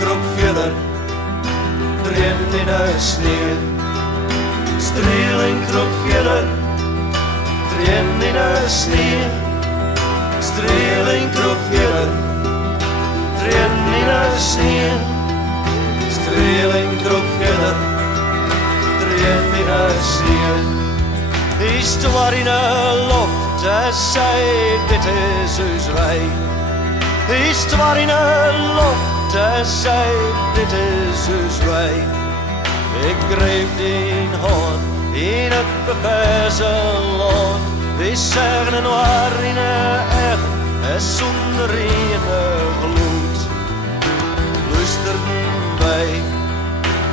kroop verder, drehen in de sneeuw. Streeling kroop verder, drehen in de sneeuw. Streeling kroop verder, drehen in de sneeuw. Streeling kroop verder, drehen in de sneeuw. Is te waar in de loft, zei dit is ons wij. Is te waar in de loft, zei dit is ons wij. Ik greep die hand in het bewijzen land. We zeggen waar in de echt, zonder in de gloed. Luisterden wij,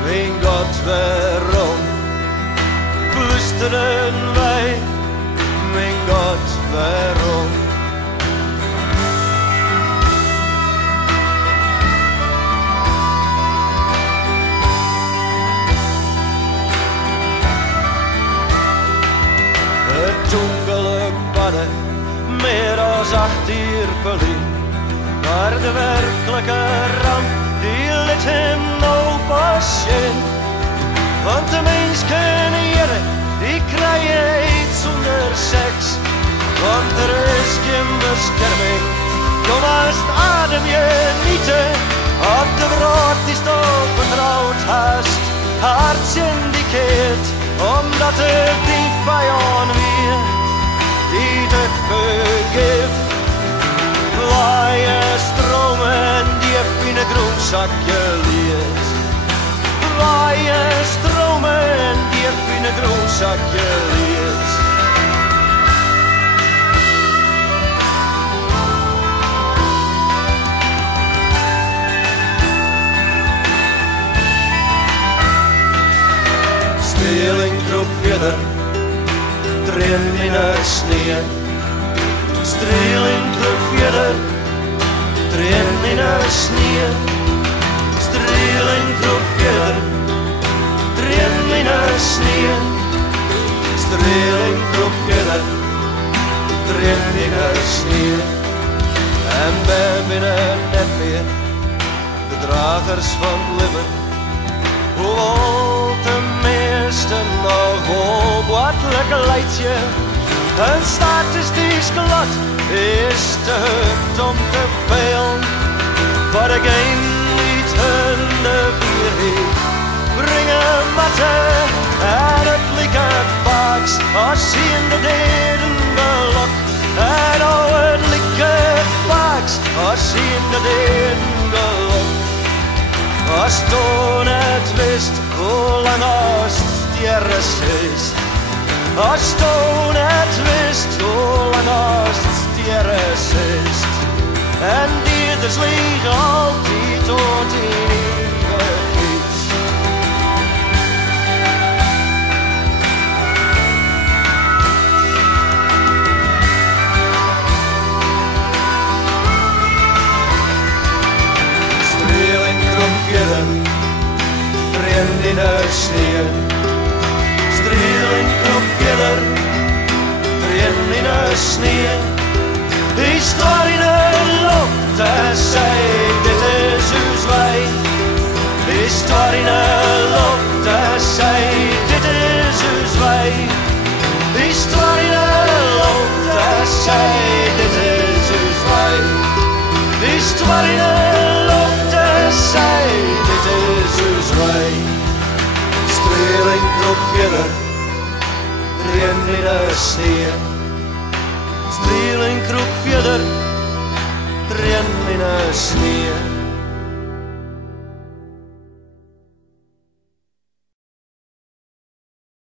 mijn God waarom? Luisteren wij, mijn God waarom? Het ongeluk badde meer dan 8 uur verliep, maar de werkelijke ramp die liet hem nou pas in. Want de mens kan hier, die krijgen iets zonder seks. Want er is geen bescherming, dan als het adem je niet. Op de brood is toch vertrouwd haast, hart syndikeert. Omdat het diep bij on weer, die het vergeeft. Waaien stromen diep in een groenzakje leert. Waaien stromen diep in een groenzakje leert. Streeling kroop verder, drehen in de sneeuw. Streeling kroop verder, drehen in de sneeuw. Streeling kroop verder, drehen in de sneeuw. Streeling kroop verder, drehen in de sneeuw. En wij binnen net meer de dragers van het leven. Hoe de meeste nog op wat lekker leidje. Een statistisch glad is te hut om te veel. Voor degene die hun de bier heeft, brengen matten en het lieket vaaks. Als je in de deden geluk en al het lieket vaaks. Als je in de deden geluk. Als toen het wist, hoe lang als het stierres is. Als toen het wist, hoe lang als het stierres is. En die dus liegen altijd tot in eeuwigheid. Streeling kroop verder, drehen in de sneeuw. Streeling kroop verder, drehen in de sneeuw. Die staat in de lucht en zei dit is ons wij. Die staat in de lucht en zei dit is ons wij. Die staat in de lucht en zei dit is ons wij. Die staat in de lucht en zei dit is ons wij. Streeling kroop verder, drehen in de sneeuw. Streeling kroop verder, drehen in de sneeuw.